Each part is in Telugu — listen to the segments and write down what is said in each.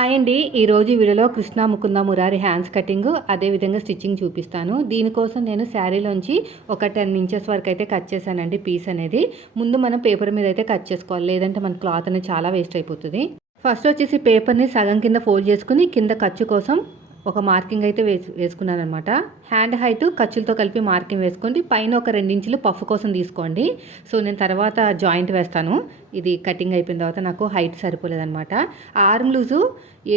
హాయ్ అండి ఈరోజు వీడియోలో కృష్ణ ముకుంద మురారి హ్యాండ్స్ కటింగ్ అదేవిధంగా స్టిచ్చింగ్ చూపిస్తాను. దీనికోసం నేను శారీలోంచి ఒక టెన్ ఇంచెస్ వరకు అయితే కట్ చేశానండి పీస్ అనేది. ముందు మనం పేపర్ మీద అయితే కట్ చేసుకోవాలి లేదంటే మన క్లాత్ అనేది చాలా వేస్ట్ అయిపోతుంది. ఫస్ట్ వచ్చేసి పేపర్ని సగం కింద ఫోల్డ్ చేసుకుని కింద ఖర్చు కోసం ఒక మార్కింగ్ అయితే వేసు వేసుకున్నాను అనమాట హ్యాండ్ హైట్ ఖర్చులతో కలిపి మార్కింగ్ వేసుకోండి. పైన ఒక రెండించులు పఫ్ కోసం తీసుకోండి. సో నేను తర్వాత జాయింట్ వేస్తాను. ఇది కటింగ్ అయిపోయిన తర్వాత నాకు హైట్ సరిపోలేదనమాట ఆర్మ్ లూజు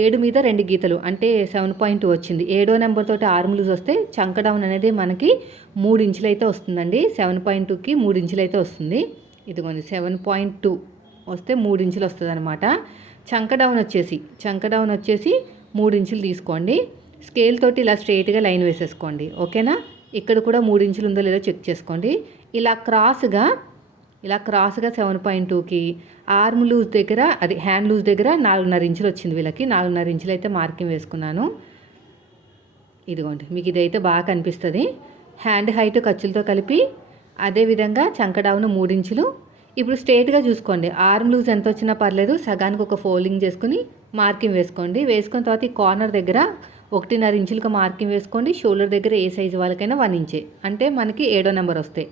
ఏడు మీద రెండు గీతలు అంటే సెవెన్ పాయింట్ వచ్చింది. ఏడో నెంబర్ తోటి ఆర్మ్ లూజ్ వస్తే చంక డౌన్ అనేది మనకి మూడు ఇంచులు అయితే వస్తుందండి. సెవెన్ పాయింట్ టూకి మూడు ఇంచులు అయితే వస్తుంది. ఇదిగోండి సెవెన్ పాయింట్ టూ వస్తే మూడు ఇంచులు వస్తుంది అనమాట చంక డౌన్ వచ్చేసి చంక డౌన్ వచ్చేసి మూడు ఇంచులు తీసుకోండి. స్కేల్ తోటి ఇలా స్ట్రైట్గా లైన్ వేసేసుకోండి. ఓకేనా? ఇక్కడ కూడా మూడు ఇంచులు ఉందో లేదో చెక్ చేసుకోండి. ఇలా క్రాస్గా ఇలా క్రాస్గా సెవెన్ పాయింట్ టూకి ఆర్మ్ లూజ్ దగ్గర అది హ్యాండ్ లూజ్ దగ్గర నాలుగున్నర ఇంచులు వచ్చింది వీళ్ళకి. నాలుగున్నర ఇంచులు అయితే మార్కింగ్ వేసుకున్నాను. ఇదిగోండి మీకు ఇదైతే బాగా కనిపిస్తుంది. హ్యాండ్ హైట్ ఖర్చులతో కలిపి అదేవిధంగా చంకడావును మూడించులు ఇప్పుడు స్ట్రేట్గా చూసుకోండి. ఆర్మ్ లూజ్ ఎంత వచ్చినా పర్లేదు సగానికి ఒక ఫోల్డింగ్ చేసుకుని మార్కింగ్ వేసుకోండి. వేసుకున్న తర్వాత ఈ కార్నర్ దగ్గర ఒకటిన్నర ఇంచులకు మార్కింగ్ వేసుకోండి. షోల్డర్ దగ్గర ఏ సైజు వాళ్ళకైనా వన్ ఇంచే. అంటే మనకి ఏడో నెంబర్ వస్తాయి.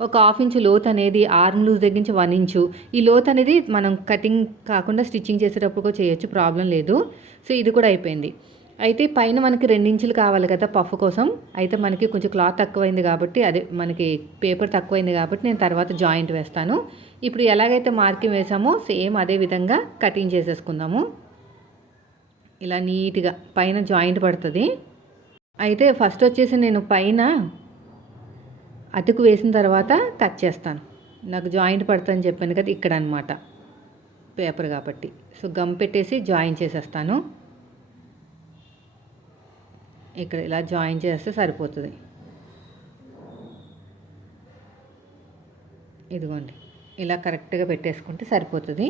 ఒక హాఫ్ ఇంచు లోత్ అనేది ఆర్మ్ లూజ్ దగ్గర నుంచి వన్ ఇంచు. ఈ లోత్ అనేది మనం కటింగ్ కాకుండా స్టిచ్చింగ్ చేసేటప్పుడు కూడా చేయొచ్చు. ప్రాబ్లం లేదు. సో ఇది కూడా అయిపోయింది. అయితే పైన మనకి రెండించులు కావాలి కదా పఫ్ కోసం. అయితే మనకి కొంచెం క్లాత్ తక్కువైంది కాబట్టి అదే మనకి పేపర్ తక్కువైంది కాబట్టి నేను తర్వాత జాయింట్ వేస్తాను. ఇప్పుడు ఎలాగైతే మార్కింగ్ వేసామో సేమ్ అదే విధంగా కటింగ్ చేసేసుకుందాము. ఇలా నీట్గా పైన జాయింట్ పడుతుంది. అయితే ఫస్ట్ వచ్చేసి నేను పైన అతుకు వేసిన తర్వాత కట్ చేస్తాను. నాకు జాయింట్ పడుతుందని చెప్పాను కదా ఇక్కడ అనమాట పేపర్ కాబట్టి. సో గమ్ పెట్టేసి జాయిన్ చేసేస్తాను. ఇక్కడ ఇలా జాయిన్ చేస్తే సరిపోతుంది. ఇదిగోండి. ఇలా కరెక్ట్గా పెట్టేసుకుంటే సరిపోతుంది.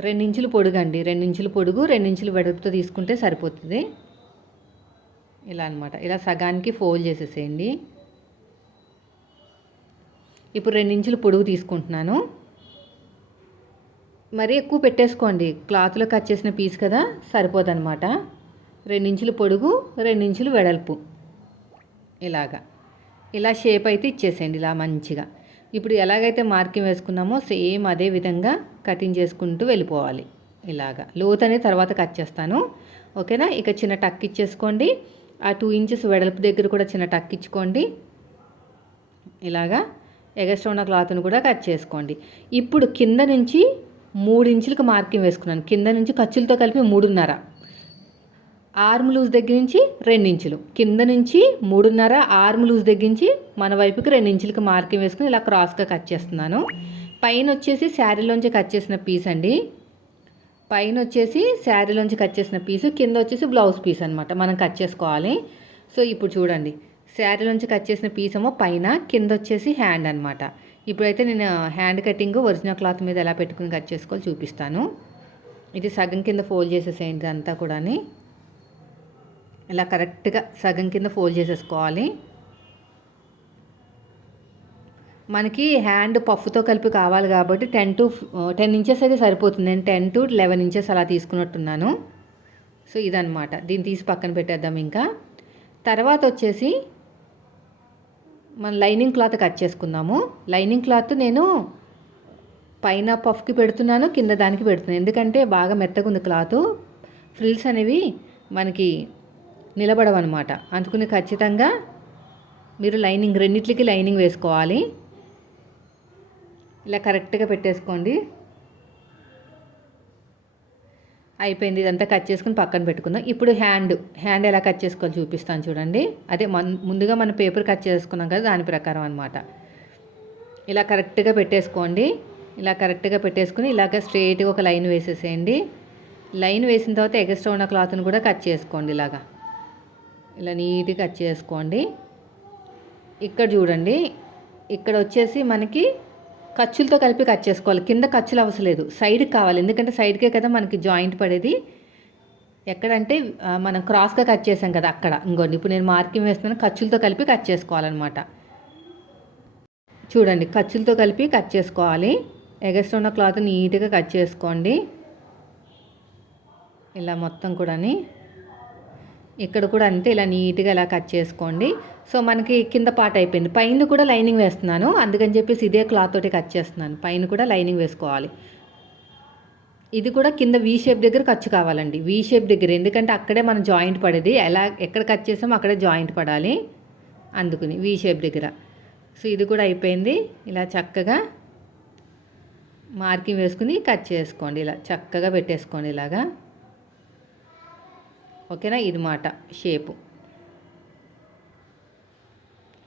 రెండించులు పొడుగండి. రెండించులు పొడుగు రెండించులు వెడల్పుతో తీసుకుంటే సరిపోతుంది. ఇలా అనమాట ఇలా సగానికి ఫోల్డ్ చేసేసేయండి. ఇప్పుడు రెండించులు పొడుగు తీసుకుంటున్నాను. మరీ ఎక్కువ పెట్టేసుకోండి. క్లాత్లో కట్ చేసిన పీస్ కదా సరిపోదన్నమాట. రెండించులు పొడుగు రెండించులు వెడల్పు. ఇలాగా. ఇలా షేప్ అయితే ఇచ్చేసేయండి ఇలా మంచిగా. ఇప్పుడు ఎలాగైతే మార్కింగ్ వేసుకున్నామో సేమ్ అదే విధంగా కటింగ్ చేసుకుంటూ వెళ్ళిపోవాలి. ఇలాగా. లోత్ అనేది తర్వాత కట్ చేస్తాను. ఓకేనా? ఇక చిన్న టక్ ఇచ్చేసుకోండి. ఆ టూ ఇంచెస్ వెడల్పు దగ్గర కూడా చిన్న టక్ ఇచ్చుకోండి. ఇలాగా ఎగస్ట్రా ఉన్న క్లాత్ను కూడా కట్ చేసుకోండి. ఇప్పుడు కింద నుంచి మూడు ఇంచులకు మార్కింగ్ వేసుకున్నాను. కింద నుంచి ఖర్చులతో కలిపి మూడున్నర. ఆర్మ్ లూజ్ దగ్గర నుంచి రెండించులు కింద నుంచి మూడున్నర ఆర్మ్ లూజ్ దగ్గర నుంచి మన వైపుకి రెండించులకి మార్కింగ్ వేసుకుని ఇలా క్రాస్గా కట్ చేస్తున్నాను. పైన వచ్చేసి శారీలోంచి కట్ చేసిన పీస్ అండి. పైన వచ్చేసి శారీలోంచి కట్ చేసిన పీసు కింద వచ్చేసి బ్లౌజ్ పీస్ అనమాట మనం కట్ చేసుకోవాలి. సో ఇప్పుడు చూడండి. శారీలోంచి కట్ చేసిన పీస్ ఏమో పైన కింద వచ్చేసి హ్యాండ్ అనమాట ఇప్పుడైతే నేను హ్యాండ్ కటింగ్ ఒరిజినల్ క్లాత్ మీద ఎలా పెట్టుకుని కట్ చేసుకోవాలి చూపిస్తాను. ఇది సగం కింద ఫోల్డ్ చేసేసేయండి అంతా కూడా ఇలా కరెక్ట్గా సగం కింద ఫోల్డ్ చేసేసుకోవాలి. మనకి హ్యాండ్ పఫ్తో కలిపి కావాలి కాబట్టి టెన్ టు టెన్ ఇంచెస్ అయితే సరిపోతుంది. నేను టెన్ టు లెవెన్ ఇంచెస్ అలా తీసుకున్నట్టున్నాను. సో ఇదనమాట దీన్ని తీసి పక్కన పెట్టేద్దాం ఇంకా. తర్వాత వచ్చేసి మన లైనింగ్ క్లాత్ కట్ చేసుకుందాము. లైనింగ్ క్లాత్ నేను పైన పఫ్కి పెడుతున్నాను కింద దానికి పెడుతున్నాను. ఎందుకంటే బాగా మెత్తగా ఉంది క్లాత్ ఫ్రిల్స్ అనేవి మనకి నిలబడవన్నమాట. అందుకుని ఖచ్చితంగా మీరు లైనింగ్ రెండిట్లకి లైనింగ్ వేసుకోవాలి. ఇలా కరెక్ట్గా పెట్టేసుకోండి. అయిపోయింది ఇదంతా కట్ చేసుకుని పక్కన పెట్టుకుందాం. ఇప్పుడు హ్యాండ్ హ్యాండ్ ఎలా కట్ చేసుకోవాలి చూపిస్తాను చూడండి. అదే ముందుగా మనం పేపర్ కట్ చేసుకున్నాం కదా దాని ప్రకారం అనమాట ఇలా కరెక్ట్గా పెట్టేసుకోండి. ఇలా కరెక్ట్గా పెట్టేసుకుని ఇలాగ స్ట్రైట్గా ఒక లైన్ వేసేసేయండి. లైన్ వేసిన తర్వాత ఎగస్ట్రా ఉన్న క్లాత్ని కూడా కట్ చేసుకోండి ఇలాగా. ఇలా నీట్గా కట్ చేసుకోండి. ఇక్కడ చూడండి. ఇక్కడ వచ్చేసి మనకి ఖర్చులతో కలిపి కట్ చేసుకోవాలి. కింద ఖర్చులు అవసరం లేదు. సైడ్కి కావాలి. ఎందుకంటే సైడ్కే కదా మనకి జాయింట్ పడేది. ఎక్కడంటే మనం క్రాస్గా కట్ చేసాం కదా అక్కడ. ఇంకోండి ఇప్పుడు నేను మార్కింగ్ వేస్తున్నాను. ఖర్చులతో కలిపి కట్ చేసుకోవాలన్నమాట. చూడండి ఖర్చులతో కలిపి కట్ చేసుకోవాలి. ఎగస్ట్రా ఉన్న క్లాత్ నీట్గా కట్ చేసుకోండి. ఇలా మొత్తం కూడాని. ఇక్కడ కూడా అంతే ఇలా నీట్గా ఇలా కట్ చేసుకోండి. సో మనకి కింద పాట అయిపోయింది. పైన కూడా లైనింగ్ వేస్తున్నాను. అందుకని చెప్పేసి ఇదే క్లాత్ తోటి కట్ చేస్తున్నాను. పైన కూడా లైనింగ్ వేసుకోవాలి. ఇది కూడా కింద వీ షేప్ దగ్గర ఖర్చు కావాలండి. వీ షేప్ దగ్గర. ఎందుకంటే అక్కడే మనం జాయింట్ పడేది. ఎలా ఎక్కడ కట్ చేసామో అక్కడే జాయింట్ పడాలి. అందుకుని వీ షేప్ దగ్గర. సో ఇది కూడా అయిపోయింది. ఇలా చక్కగా మార్కింగ్ వేసుకుని కట్ చేసుకోండి. ఇలా చక్కగా పెట్టేసుకోండి ఇలాగా. ఓకేనా? ఇది మాట షేపు.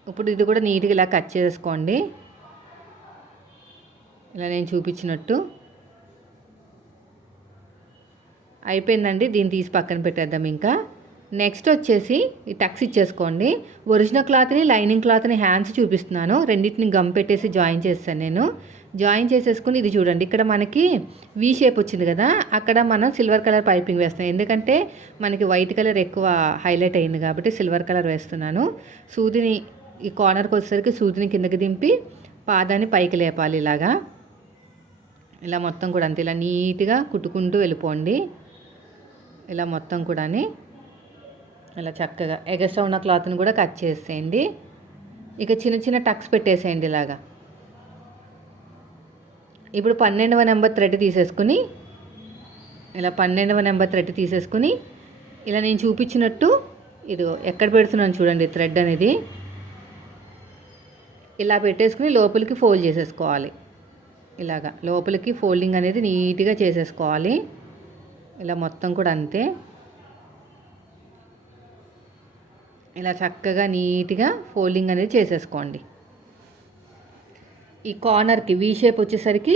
ఇప్పుడు ఇది కూడా నీట్గా ఇలా కట్ చేసుకోండి. ఇలా నేను చూపించినట్టు. అయిపోయిందండి. దీన్ని తీసి పక్కన పెట్టేద్దాం ఇంకా. నెక్స్ట్ వచ్చేసి ఈ టక్స్ ఇచ్చేసుకోండి. ఒరిజినల్ క్లాత్ని లైనింగ్ క్లాత్ని హ్యాండ్స్ చూపిస్తున్నాను. రెండింటిని గమ్ పెట్టేసి జాయిన్ చేస్తాను నేను. జాయిన్ చేసేసుకుని ఇది చూడండి. ఇక్కడ మనకి వీ షేప్ వచ్చింది కదా. అక్కడ మనం సిల్వర్ కలర్ పైపింగ్ వేస్తాం ఎందుకంటే మనకి వైట్ కలర్ ఎక్కువ హైలైట్ అయింది కాబట్టి సిల్వర్ కలర్ వేస్తున్నాను. సూదిని ఈ కార్నర్కి వచ్చేసరికి సూదిని కిందకి దింపి పాదాన్ని పైకి లేపాలి ఇలాగా. ఇలా మొత్తం కూడా అంతే. ఇలా నీట్గా కుట్టుకుంటూ వెళ్ళిపోండి. ఇలా మొత్తం కూడా ఇలా చక్కగా ఎగస్ట్రా ఉన్న క్లాత్ని కూడా కట్ చేసేయండి. ఇక చిన్న చిన్న టక్స్ పెట్టేసేయండి ఇలాగా. ఇప్పుడు పన్నెండవ నెంబర్ థ్రెడ్ తీసేసుకుని ఇలా పన్నెండవ నెంబర్ థ్రెడ్ తీసేసుకుని ఇలా నేను చూపించినట్టు ఇది ఎక్కడ పెడుతున్నాను చూడండి థ్రెడ్ అనేది. ఇలా పెట్టేసుకుని లోపలికి ఫోల్డ్ చేసేసుకోవాలి. ఇలాగా లోపలికి ఫోల్డింగ్ అనేది నీట్గా చేసేసుకోవాలి. ఇలా మొత్తం కూడా అంతే. ఇలా చక్కగా నీట్గా ఫోల్డింగ్ అనేది చేసేసుకోండి. ఈ కార్నర్కి వీ షేప్ వచ్చేసరికి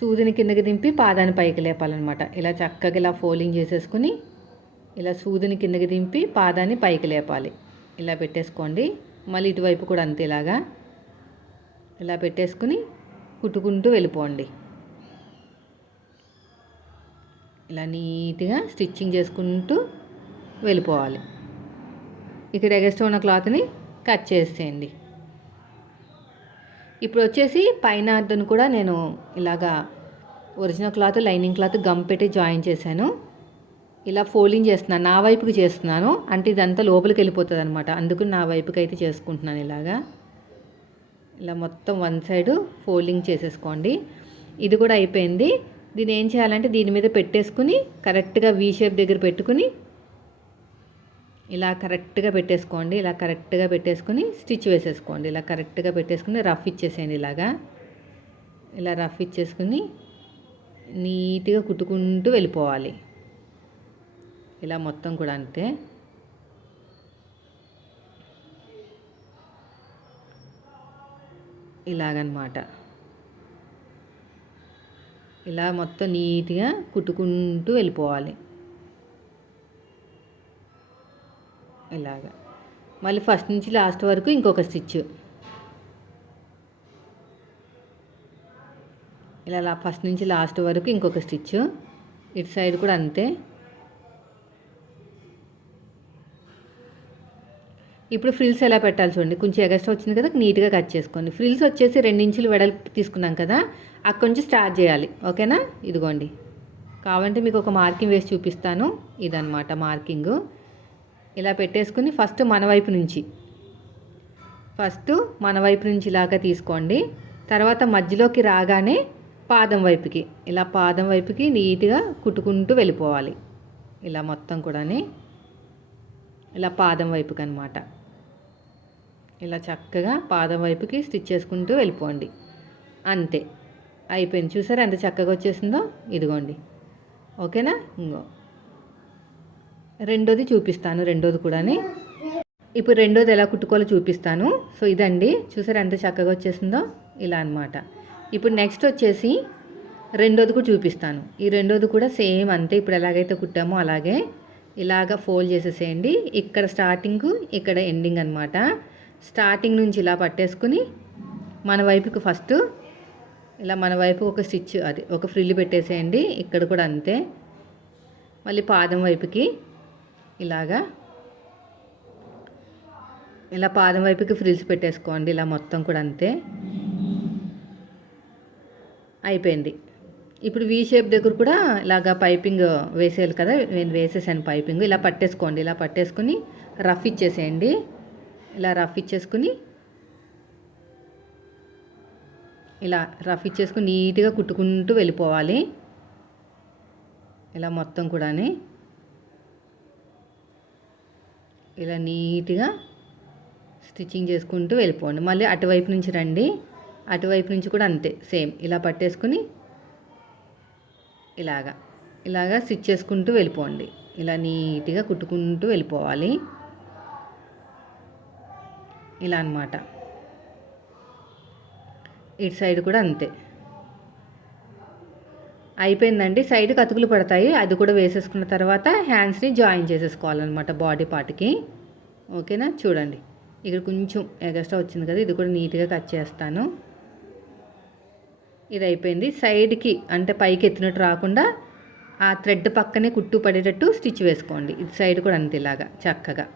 సూదిని కిందకి దింపి పాదాన్ని పైకి లేపాలన్నమాట. ఇలా చక్కగా ఇలా ఫోల్డింగ్ చేసేసుకుని ఇలా సూదిని కిందకి దింపి పాదాన్ని పైకి లేపాలి. ఇలా పెట్టేసుకోండి. మళ్ళీ ఇటువైపు కూడా అంతే ఇలాగా. ఇలా పెట్టేసుకుని కుట్టుకుంటూ వెళ్ళిపోండి. ఇలా నీట్గా స్టిచ్చింగ్ చేసుకుంటూ వెళ్ళిపోవాలి. ఇక్కడ ఎగస్ట్ ఉన్న క్లాత్ని కట్ చేసేయండి. ఇప్పుడు వచ్చేసి పైన అద్దను కూడా నేను ఇలాగా original cloth lining cloth gum పెట్టి జాయిన్ చేశాను. ఇలా ఫోల్డింగ్ చేస్తున్నాను నా వైపుకి చేస్తున్నాను. అంటే ఇదంతా లోపలికి వెళ్ళిపోతుంది అనమాట అందుకు నా వైపుకి అయితే చేసుకుంటున్నాను ఇలాగా. ఇలా మొత్తం వన్ సైడ్ ఫోల్డింగ్ చేసేసుకోండి. ఇది కూడా అయిపోయింది. దీన్ని ఏం చేయాలంటే దీని మీద పెట్టేసుకుని కరెక్ట్గా వీ షేప్ దగ్గర పెట్టుకుని ఇలా కరెక్ట్గా పెట్టేసుకోండి. ఇలా కరెక్ట్గా పెట్టేసుకుని స్టిచ్ వేసేసుకోండి. ఇలా కరెక్ట్గా పెట్టేసుకుని రఫ్ ఇచ్చేసేయండి ఇలాగా. ఇలా రఫ్ ఇచ్చేసుకుని నీట్గా కుట్టుకుంటూ వెళ్ళిపోవాలి. ఇలా మొత్తం కూడా అంతే. ఇలాగనమాట. ఇలా మొత్తం నీట్గా కుట్టుకుంటూ వెళ్ళిపోవాలి. ఇలాగా మళ్ళీ ఫస్ట్ నుంచి లాస్ట్ వరకు ఇంకొక స్టిచ్. ఇలా ఫస్ట్ నుంచి లాస్ట్ వరకు ఇంకొక స్టిచ్. ఇటు సైడ్ కూడా అంతే. ఇప్పుడు ఫ్రిల్స్ ఎలా పెట్టాలి చూడండి. కొంచెం ఎగస్ట్రా వచ్చింది కదా నీట్గా కట్ చేసుకోండి. ఫ్రిల్స్ వచ్చేసి రెండు ఇంచులు వెడల్పు తీసుకున్నాం కదా అక్కడి నుంచి స్టార్ట్ చేయాలి. ఓకేనా? ఇదిగోండి. కావాలంటే మీకు ఒక మార్కింగ్ వేసి చూపిస్తాను. ఇదనమాట మార్కింగ్. ఇలా పెట్టేసుకుని ఫస్ట్ మన వైపు నుంచి. ఫస్ట్ మన వైపు నుంచి ఇలాగా తీసుకోండి. తర్వాత మధ్యలోకి రాగానే పాదం వైపుకి ఇలా పాదం వైపుకి నీట్గా కుట్టుకుంటూ వెళ్ళిపోవాలి. ఇలా మొత్తం కూడాని ఇలా పాదం వైపుకి అనమాట ఇలా చక్కగా పాదం వైపుకి స్టిచ్ చేసుకుంటూ వెళ్ళిపోండి. అంతే. అయిపోయింది. చూసారా ఎంత చక్కగా వచ్చేసిందో? ఇదిగోండి. ఓకేనా? ఇంకో రెండోది చూపిస్తాను రెండోది కూడాని. ఇప్పుడు రెండోది ఎలా కుట్టుకోవాలో చూపిస్తాను. సో ఇదండి చూసారు ఎంత చక్కగా వచ్చేసిందో? ఇలా అనమాట ఇప్పుడు నెక్స్ట్ వచ్చేసి రెండోది కూడా చూపిస్తాను. ఈ రెండోది కూడా సేమ్ అంతే ఇప్పుడు ఎలాగైతే కుట్టామో అలాగే. ఇలాగ ఫోల్డ్ చేసేసేయండి. ఇక్కడ స్టార్టింగ్ ఇక్కడ ఎండింగ్ అనమాట స్టార్టింగ్ నుంచి ఇలా పట్టేసుకుని మన వైపుకి ఫస్ట్ ఇలా మన వైపు ఒక స్టిచ్ అది ఒక ఫ్రిల్ పెట్టేసేయండి. ఇక్కడ కూడా అంతే. మళ్ళీ పాదం వైపుకి. ఇలాగా. ఇలా పాదం వైపుకి ఫ్రిల్స్ పెట్టేసుకోండి ఇలా మొత్తం కూడా అంతే. అయిపోయింది. ఇప్పుడు వీ షేప్ దగ్గర కూడా ఇలాగా పైపింగ్ వేసేయాలి కదా నేను వేసేసాను పైపింగ్ ఇలా పట్టేసుకోండి ఇలా పట్టేసుకుని రఫ్ ఇచ్చేసేయండి. ఇలా రఫ్ ఇచ్చేసుకుని ఇలా రఫ్ ఇచ్చేసుకుని నీట్గా కుట్టుకుంటూ వెళ్ళిపోవాలి. ఇలా మొత్తం కూడాని. ఇలా నీట్గా స్టిచ్చింగ్ చేసుకుంటూ వెళ్ళిపోండి. మళ్ళీ అటువైపు నుంచి రండి. అటువైపు నుంచి కూడా అంతే సేమ్. ఇలా పట్టేసుకుని ఇలాగా ఇలాగా స్టిచ్ చేసుకుంటూ వెళ్ళిపోండి. ఇలా నీట్గా కుట్టుకుంటూ వెళ్ళిపోవాలి. ఇలా అనమాట ఇటు సైడ్ కూడా అంతే. అయిపోయిందండి. సైడ్కి అతుకులు పడతాయి. అది కూడా వేసేసుకున్న తర్వాత హ్యాండ్స్ని జాయిన్ చేసేసుకోవాలన్నమాట బాడీ పార్ట్కి. ఓకేనా? చూడండి. ఇక్కడ కొంచెం ఎగస్ట్రా వచ్చింది కదా ఇది కూడా నీట్గా కట్ చేస్తాను. ఇది అయిపోయింది. సైడ్కి అంటే పైకి ఎత్తినట్టు రాకుండా ఆ థ్రెడ్ పక్కనే కుట్టు పడేటట్టు స్టిచ్ వేసుకోండి. ఇది సైడ్ కూడా అంతే ఇలాగా చక్కగా.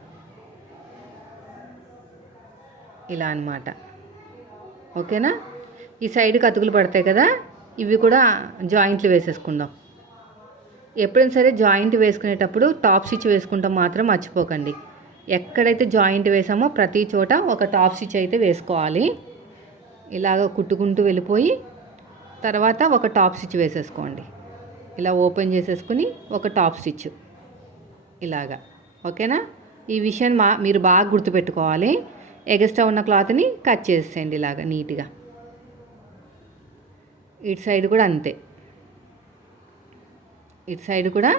ఇలా అనమాట ఓకేనా? ఈ సైడ్కి అతుకులు పడతాయి కదా ఇవి కూడా జాయింట్లు వేసేసుకుందాం. ఎప్పుడైనా సరే జాయింట్ వేసుకునేటప్పుడు టాప్ స్టిచ్ వేసుకుంటాం మాత్రం మర్చిపోకండి. ఎక్కడైతే జాయింట్ వేసామో ప్రతి చోట ఒక టాప్ స్టిచ్ అయితే వేసుకోవాలి. ఇలాగ కుట్టుకుంటూ వెళ్ళిపోయి తర్వాత ఒక టాప్ స్టిచ్ వేసేసుకోండి. ఇలా ఓపెన్ చేసేసుకుని ఒక టాప్ స్టిచ్. ఇలాగా. ఓకేనా? ఈ విషయాన్ని మా మీరు బాగా గుర్తుపెట్టుకోవాలి. ఎగస్ట్రా ఉన్న క్లాత్ని కట్ చేసేయండి ఇలాగా నీట్గా. ఇటు సైడ్ కూడా అంతే. ఇటు సైడ్ కూడా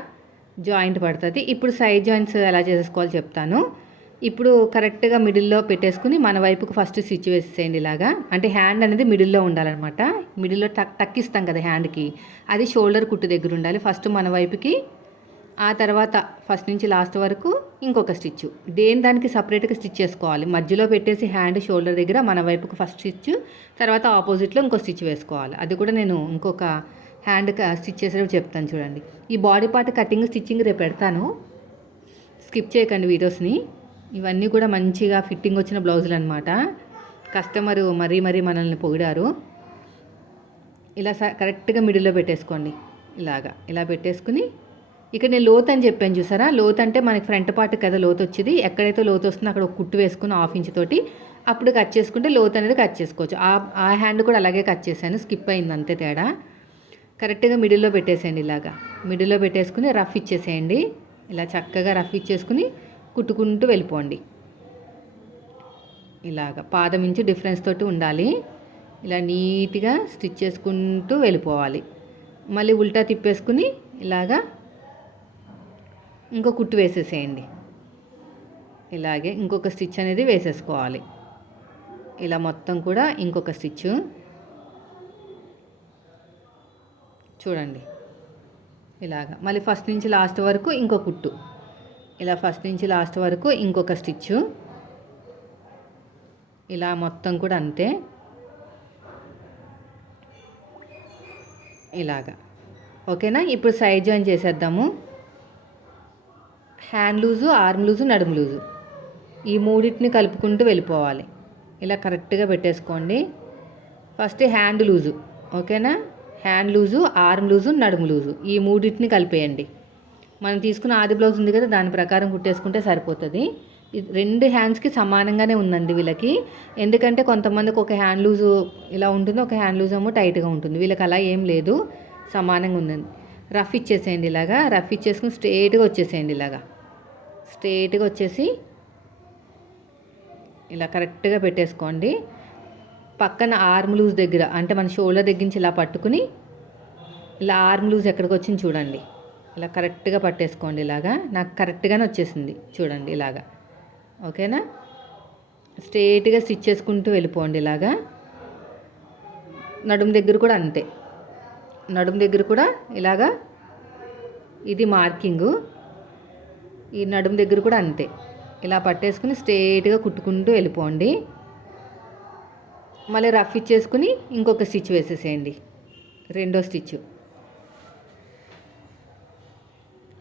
జాయింట్ పడుతుంది. ఇప్పుడు సైడ్ జాయింట్స్ ఎలా చేసుకోవాలో చెప్తాను. ఇప్పుడు కరెక్ట్గా మిడిల్లో పెట్టేసుకుని మన వైపుకు ఫస్ట్ స్విచ్ వేసేయండి ఇలాగా. అంటే హ్యాండ్ అనేది మిడిల్లో ఉండాలన్నమాట. మిడిల్లో టక్ టక్కిస్తాం కదా హ్యాండ్కి. అది షోల్డర్ కుట్టు దగ్గర ఉండాలి. ఫస్ట్ మన వైపుకి ఆ తర్వాత ఫస్ట్ నుంచి లాస్ట్ వరకు ఇంకొక స్టిచ్. దేని దానికి సపరేట్గా స్టిచ్ చేసుకోవాలి? మధ్యలో పెట్టేసి హ్యాండ్ షోల్డర్ దగ్గర మన వైపుకు ఫస్ట్ స్టిచ్ తర్వాత ఆపోజిట్లో ఇంకో స్టిచ్ వేసుకోవాలి. అది కూడా నేను ఇంకొక హ్యాండ్ స్టిచ్ చేసేటప్పుడు చెప్తాను చూడండి. ఈ బాడీ పార్ట్ కటింగ్ స్టిచ్చింగ్ రేపు పెడతాను. స్కిప్ చేయకండి వీడియోస్ని. ఇవన్నీ కూడా మంచిగా ఫిట్టింగ్ వచ్చిన బ్లౌజులు అనమాట కస్టమరు మరీ మరీ మనల్ని పొగిడారు. ఇలా కరెక్ట్గా మిడిల్లో పెట్టేసుకోండి. ఇలాగా. ఇలా పెట్టేసుకుని ఇక్కడ నేను లోత్ అని చెప్పాను చూసారా? లోత్ అంటే మనకి ఫ్రంట్ పార్ట్ కదా లోత్ వచ్చింది. ఎక్కడైతే లోత్ వస్తుందో అక్కడ ఒక కుట్టు వేసుకుని హాఫ్ ఇంచ్ తోటి అప్పుడు కట్ చేసుకుంటే లోత్ అనేది కట్ చేసుకోవచ్చు. ఆ ఆ హ్యాండ్ కూడా అలాగే కట్ చేశాను. స్కిప్ అయింది అంతే తేడా. కరెక్ట్గా మిడిల్లో పెట్టేసేయండి ఇలాగా. మిడిల్లో పెట్టేసుకుని రఫ్ ఇచ్చేసేయండి. ఇలా చక్కగా రఫ్ ఇచ్చేసుకుని కుట్టుకుంటూ వెళ్ళిపోండి. ఇలాగ పాదం ఇంచు డిఫరెన్స్ తోటి ఉండాలి. ఇలా నీట్గా స్టిచ్ చేసుకుంటూ వెళ్ళిపోవాలి. మళ్ళీ ఉల్టా తిప్పేసుకుని ఇలాగా ఇంకో కుట్టు వేసేసేయండి. ఇలాగే ఇంకొక స్టిచ్ అనేది వేసేసుకోవాలి. ఇలా మొత్తం కూడా ఇంకొక స్టిచ్. చూడండి. ఇలాగా. మళ్ళీ ఫస్ట్ నుంచి లాస్ట్ వరకు ఇంకో కుట్టు. ఇలా ఫస్ట్ నుంచి లాస్ట్ వరకు ఇంకొక స్టిచ్చు ఇలా మొత్తం కూడా అంతే. ఇలాగా. ఓకేనా? ఇప్పుడు సైడ్ జాయిన్ చేసేద్దాము. హ్యాండ్ లూజు ఆర్మ్ లూజు నడుము లూజు. ఈ మూడింటిని కలుపుకుంటూ వెళ్ళిపోవాలి. ఇలా కరెక్ట్గా పెట్టేసుకోండి. ఫస్ట్ హ్యాండ్ లూజు ఓకేనా? హ్యాండ్ లూజు ఆర్మ్ లూజు నడుము లూజు. ఈ మూడింటిని కలిపేయండి. మనం తీసుకున్న ఆది బ్లౌజ్ ఉంది కదా దాని ప్రకారం కుట్టేసుకుంటే సరిపోతుంది. రెండు హ్యాండ్స్కి సమానంగానే ఉందండి వీళ్ళకి. ఎందుకంటే కొంతమందికి ఒక హ్యాండ్ లూజు ఇలా ఉంటుంది ఒక హ్యాండ్ లూజ్ ఏమో టైట్గా ఉంటుంది. వీళ్ళకి అలా ఏం లేదు. సమానంగా ఉందండి. రఫ్ ఇచ్చేసేయండి ఇలాగా. రఫ్ ఇచ్చేసుకుని స్ట్రేట్గా వచ్చేసేయండి ఇలాగా. స్ట్రేట్గా వచ్చేసి ఇలా కరెక్ట్గా పెట్టేసుకోండి. పక్కన ఆర్మ్ లూజ్ దగ్గర అంటే మన షోల్డర్ దగ్గర నుంచి ఇలా పట్టుకుని ఇలా ఆర్మ్ లూజ్ ఎక్కడికి వచ్చింది చూడండి. ఇలా కరెక్ట్గా పట్టేసుకోండి ఇలాగా. నాకు కరెక్ట్గానే వచ్చేసింది చూడండి ఇలాగా. ఓకేనా? స్ట్రేట్గా స్టిచ్ చేసుకుంటూ వెళ్ళిపోండి ఇలాగా. నడుము దగ్గర కూడా అంతే. నడుము దగ్గర కూడా ఇలాగా ఇది మార్కింగు. ఈ నడుము దగ్గర కూడా అంతే. ఇలా పట్టేసుకుని స్ట్రేట్గా కుట్టుకుంటూ వెళ్ళిపోండి. మళ్ళీ రఫ్ ఇచ్చేసుకుని ఇంకొక స్టిచ్ వేసేసేయండి. రెండో స్టిచ్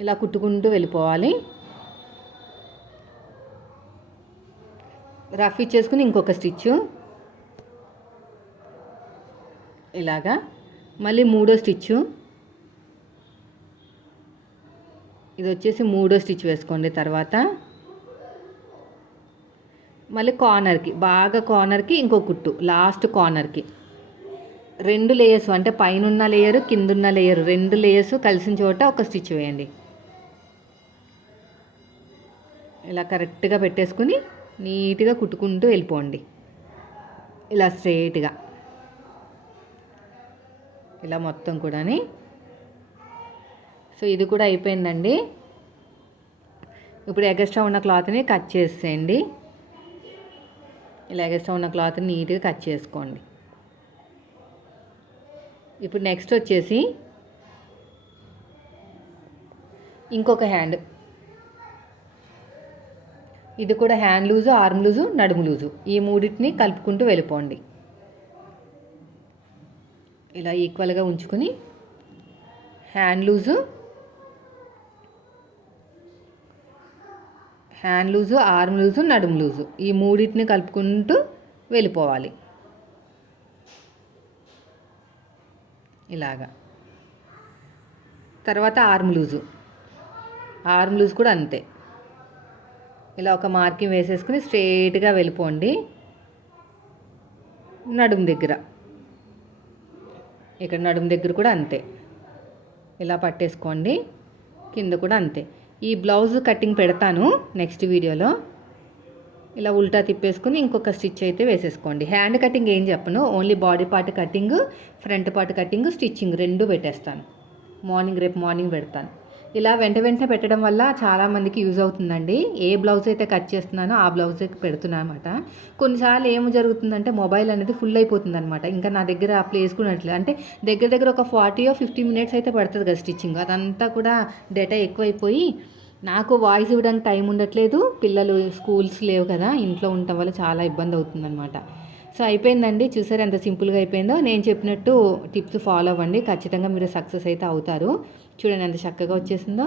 ఇలా కుట్టుకుంటూ వెళ్ళిపోవాలి. రఫ్ ఇచ్చేసుకుని ఇంకొక స్టిచ్ ఇలాగా. మళ్ళీ మూడో స్టిచ్చు. ఇది వచ్చేసి మూడో స్టిచ్ వేసుకోండి తర్వాత. మళ్ళీ కార్నర్కి బాగా కార్నర్కి ఇంకో కుట్టు లాస్ట్ కార్నర్కి. రెండు లేయర్స్ అంటే పైనున్న లేయరు కిందున్న లేయరు రెండు లేయర్స్ కలిసిన చోట ఒక స్టిచ్ వేయండి. ఇలా కరెక్ట్గా పెట్టేసుకుని నీట్గా కుట్టుకుంటూ వెళ్ళిపోండి. ఇలా స్ట్రైట్గా ఇలా మొత్తం కూడాని. సో ఇది కూడా అయిపోయిందండి. ఇప్పుడు ఎగస్ట్రా ఉన్న క్లాత్ని కట్ చేసేయండి. ఇలా ఎగస్ట్రా ఉన్న క్లాత్ని నీట్గా కట్ చేసుకోండి. ఇప్పుడు నెక్స్ట్ వచ్చేసి ఇంకొక హ్యాండ్. ఇది కూడా హ్యాండ్ లూజు ఆర్మ్ లూజు నడుము లూజు. ఈ మూడింటిని కలుపుకుంటూ వెళ్ళిపోండి. ఇలా ఈక్వల్గా ఉంచుకొని hand loose hand loose arm loose నడుము లూజు ఈ మూడింటిని కలుపుకుంటూ వెళ్ళిపోవాలి. ఇలాగా. తర్వాత ఆర్మ్ లూజు ఆర్మ్ లూజ్ కూడా అంతే. ఇలా ఒక మార్కింగ్ వేసేసుకుని స్ట్రేట్గా వెళ్ళిపోండి నడుము దగ్గర. ఇక్కడ నడుము దగ్గర కూడా అంతే. ఇలా పట్టేసుకోండి. కింద కూడా అంతే. ఈ బ్లౌజ్ కటింగ్ పెడతాను నెక్స్ట్ వీడియోలో. ఇలా ఉల్టా తిప్పేసుకుని ఇంకొక స్టిచ్ అయితే వేసేసుకోండి. హ్యాండ్ కటింగ్ ఏం చెప్పను. Only body part cutting front part cutting stitching రెండు పెట్టేస్తాను. మార్నింగ్ రేపు మార్నింగ్ పెడతాను. ఇలా వెంట వెంటనే పెట్టడం వల్ల చాలామందికి యూజ్ అవుతుందండి. ఏ బ్లౌజ్ అయితే కట్ చేస్తున్నానో ఆ బ్లౌజ్ పెడుతున్నాను అనమాట. కొన్నిసార్లు ఏం జరుగుతుందంటే మొబైల్ అనేది ఫుల్ అయిపోతుంది అనమాట. ఇంకా నా దగ్గర ప్లేస్ కూడా అంటే దగ్గర దగ్గర ఒక ఫార్టీ ఫిఫ్టీ మినిట్స్ అయితే పడుతుంది కదా స్టిచ్చింగ్. అదంతా కూడా డేటా ఎక్కువైపోయి నాకు వాయిస్ ఇవ్వడానికి టైం ఉండట్లేదు. పిల్లలు స్కూల్స్ లేవు కదా ఇంట్లో ఉండటం వల్ల చాలా ఇబ్బంది అవుతుందన్నమాట. సో అయిపోయిందండి. చూసారు ఎంత సింపుల్గా అయిపోయిందో. నేను చెప్పినట్టు టిప్స్ ఫాలో అవ్వండి. ఖచ్చితంగా మీరు సక్సెస్ అయితే అవుతారు. చూడండి ఎంత చక్కగా వచ్చేసిందో.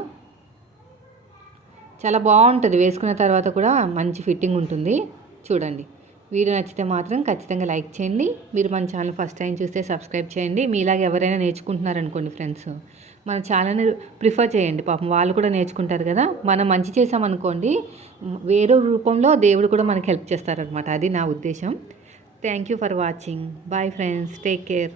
చాలా బాగుంటుంది. వేసుకున్న తర్వాత కూడా మంచి ఫిట్టింగ్ ఉంటుంది. చూడండి. వీడియో నచ్చితే మాత్రం ఖచ్చితంగా లైక్ చేయండి. మీరు మన ఛానల్ ఫస్ట్ టైం చూస్తే సబ్స్క్రైబ్ చేయండి. మీలాగా ఎవరైనా నేర్చుకుంటున్నారనుకోండి ఫ్రెండ్స్. మన ఛానల్ని ప్రిఫర్ చేయండి. పాపం వాళ్ళు కూడా నేర్చుకుంటారు కదా. మనం మంచి చేసామనుకోండి వేరే రూపంలో దేవుడు కూడా మనకి హెల్ప్ చేస్తారనమాట అది నా ఉద్దేశం. Thank you for watching. Bye friends. Take care.